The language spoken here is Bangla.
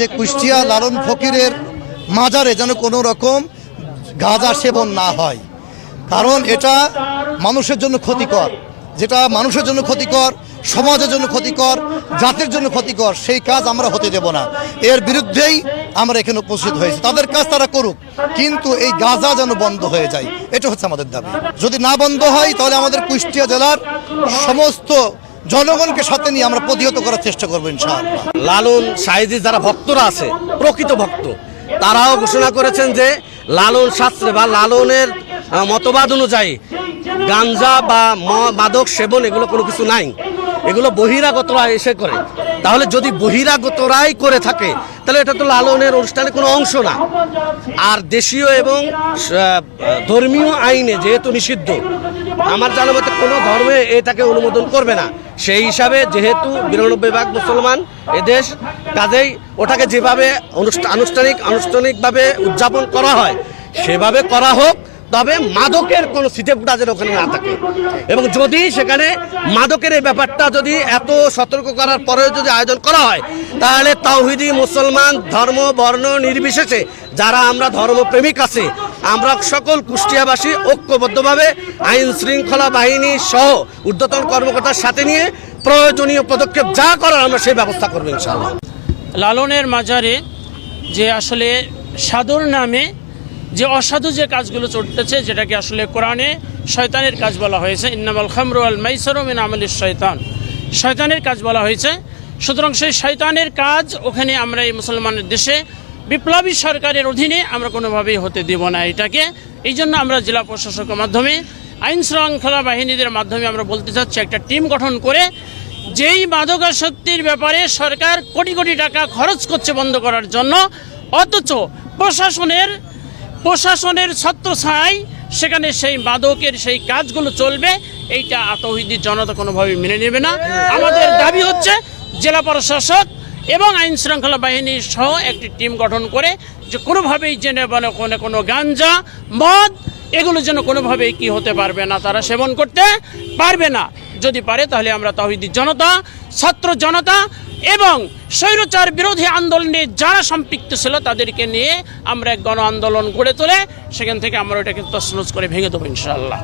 যে কুষ্টিয়া লালন ফকিরের মাজারে যেন কোনো রকম গাঁজা সেবন না হয়, কারণ এটা মানুষের জন্য ক্ষতিকর। যেটা মানুষের জন্য ক্ষতিকর, সমাজের জন্য ক্ষতিকর, জাতির জন্য ক্ষতিকর, সেই কাজ আমরা হতে দেব না। এর বিরুদ্ধেই আমরা এখানে উপস্থিত হয়েছি। তাদের কাজ তারা করুক, কিন্তু এই গাঁজা যেন বন্ধ হয়ে যায়, এটা হচ্ছে আমাদের দাবি। যদি না বন্ধ হয় তাহলে আমাদের কুষ্টিয়া জেলার সমস্ত জনগণকে সাথে নিয়ে আমরা প্রতিহত করার চেষ্টা করবো ইনশাআল্লাহ। লালন সাইদির যারা ভক্তরা আছে, প্রকৃত ভক্ত, তারাও ঘোষণা করেছেন যে লালন শাস্ত্রে বা লালনের মতবাদ অনুযায়ী গাঞ্জা বা মাদক সেবন এগুলো কোনো কিছু নাই, এগুলো বহিরাগতরা এসে করে। তাহলে যদি বহিরাগতরাই করে থাকে তাহলে এটা তো লালনের অনুষ্ঠানের কোনো অংশ না। আর দেশীয় এবং ধর্মীয় আইনে যেহেতু নিষিদ্ধ, আমার জানা মতে কোনো ধর্মে এটাকে অনুমোদন করবে না। সেই হিসাবে যেহেতু 92% মুসলমান এদেশ, কাজেই ওটাকে যেভাবে আনুষ্ঠানিকভাবে উদযাপন করা হয় সেভাবে করা হোক, তবে মাদকের কোনো সিটেপুটা যেন ওখানে না থাকে। এবং যদি সেখানে মাদকের এই ব্যাপারটা যদি এত সতর্ক করার পরেও যদি আয়োজন করা হয়, তাহলে তাওহিদি মুসলমান ধর্ম বর্ণ নির্বিশেষে যারা আমরা ধর্মপ্রেমিক আছি, আমরা সকল কুষ্টিয়াবাসী ঐক্যবদ্ধভাবে আইন শৃঙ্খলা বাহিনী সহ ঊর্ধ্বতন কর্মকর্তার সাথে নিয়ে প্রয়োজনীয় পদক্ষেপ যা করার আমরা সেই ব্যবস্থা করবো ইনশাআল্লাহ। লালনের মাজারে যে আসলে সাধুর নামে যে অসাধু যে কাজগুলো চলতেছে, যেটাকে আসলে কোরআনে শয়তানের কাজ বলা হয়েছে, ইন্নামাল খামরু ওয়াল মাইসিরু মিন আমালিশ শয়তান, শয়তানের কাজ বলা হয়েছে। সুতরাং সেই শয়তানের কাজ ওখানে আমরা এই মুসলমানের দেশে বিপ্লবী সরকারের অধীনে আমরা কোনোভাবেই হতে দেব না এটাকে। এই জন্য আমরা জেলা প্রশাসকের মাধ্যমে আইন শৃঙ্খলা বাহিনীদের মাধ্যমে আমরা বলতে চাচ্ছি, একটা টিম গঠন করে যেই মাদকাসক্তির ব্যাপারে সরকার কোটি কোটি টাকা খরচ করছে বন্ধ করার জন্য, অথচ প্রশাসনের ছত্রছায়ায় সেখানে সেই মাদকের সেই কাজগুলো চলবে, এইটা তাওহীদি জনতা কোনোভাবে মেনে নেবে না। আমাদের দাবি হচ্ছে জেলা প্রশাসক এবং আইন শৃঙ্খলা বাহিনী সহ একটি টিম গঠন করে যে কোনোভাবেই কোনো গাঞ্জা মদ এগুলো যেন কোনোভাবেই কি হতে পারবে না, তারা সেবন করতে পারবে না। যদি পারে তাহলে আমরা তাওহীদি জনতা, ছাত্র জনতা এবং স্বৈরাচার বিরোধী আন্দোলনে যারা সম্পৃক্ত ছিল তাদেরকে নিয়ে আমরা এক গণ আন্দোলন গড়ে তোলে সেখান থেকে আমরা এটাকে তছনছ করে ভেঙে দেবো ইনশাআল্লাহ।